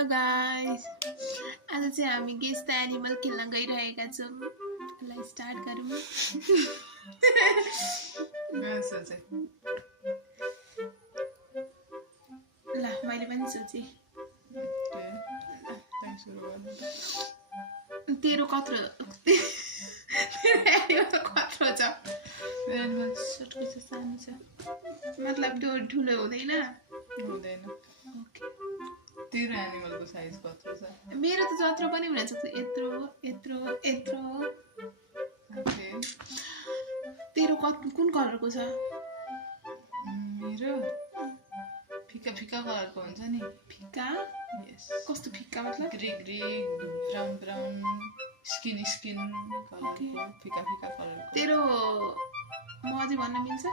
Hello guys, आज चाहिँ हामी गेस द एनिमल खेल्न गइरहेका छौँ। ल स्टार्ट गरौँ। ल मैले पनि सोचे। तेरो कत्रो कत्रो छ? छोटो छ, सानो छ, मतलब त्यो ठुलो हुँदैन। ओके, तेरो एनिमलको साइज कत्रो छ? मेरो त जत्रो पनि हुन सक्छ, यत्रो यत्रो यत्रो। तेरो कुन कलरको छ? मेरो फिका फिका कलरको हुन्छ नि। फिका? यस। कस्तो फिका मतलब? Grey grey brown brown skin skin कलरको फिका फिका कलरको। तेरो म अझै भन्न मिल्छ?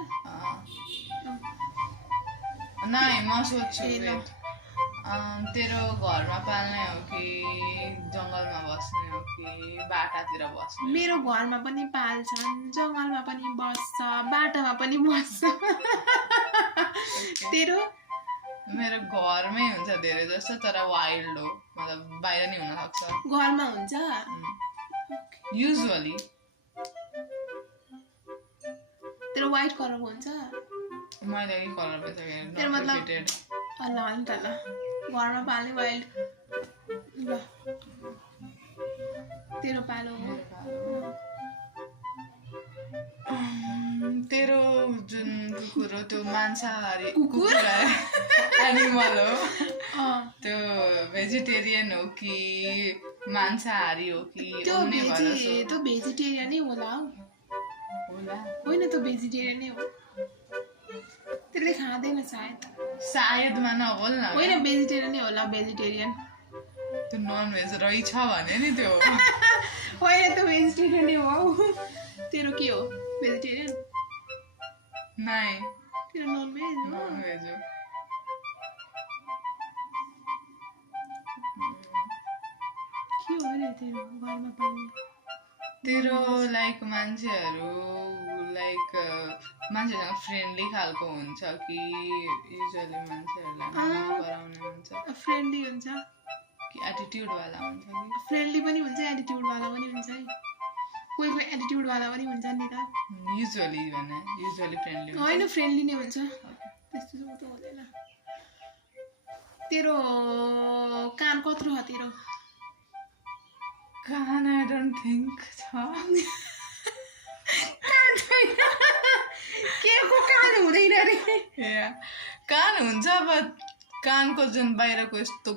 नाइ म सोध्छु। तेरो घरमा पाल्ने हो कि जङ्गलमा बस्ने हो कि बाटातिर बस्ने? मेरो घरमा पनि पाल्छन्, जङ्गलमा पनि बस्छ, बाटामा पनि बस्छ। तेरो? मेरो घरमै हुन्छ धेरै जस्तो, तर वाइल्ड हो, मतलब बाहिर नि हुन सक्छ। घरमा हुन्छ युजुअली। तेरो व्हाइट कलरको हुन्छ? मैले के कलर पो छ? तेरो मतलब ल नि त, ल घरमा पाल्ने वाइल्ड। ल तेरो पालो हो। तेरो जुन कुकुर हो त्यो मांसाहारी कुकुर एनिमल हो, त्यो भेजिटेरियन हो कि मांसाहारी हो कि? त्यो भेजिटेरियनै होला हौ। होइन, त्यो भेजिटेरियनै हो। त्यसले खाँदैन सायद। सायदमा नहोल न। होइन, भेजिटेरियनै होला, भेजिटेरियन। त्यो नन भेज रहेछ भने नि त्यो। होइन, त्यो भेजिटेरियनै हो। तेरो के हो? भेजिटेरियन? नाइ, तेरो नन भेज हो। नन भेज हो। के हो रे तेरो घरमा पाल्ने? तेरो लाइक मान्छेसँग फ्रेन्डली खालको हुन्छ कि युजुअली मान्छेहरूलाई नपराउने हुन्छ? फ्रेन्डली हुन्छ कि एटिट्युड वाला हुन्छ कि? फ्रेन्डली पनि हुन्छ, एटिट्युड वाला पनि हुन्छ है। कोही कोही एटिट्युड वाला पनि हुन्छ नि त। युजुअली फ्रेन्डली हुन्छ। होइन, फ्रेन्डली नै हुन्छ, त्यस्तो त हुँदैन। तेरो कान कत्रो छ? तेरो कान आई डोन्ट थिङ्क छ। कान छैन? के को कान हुँदैन रे? कान हुन्छ, बट कानको जुन बाहिरको यस्तो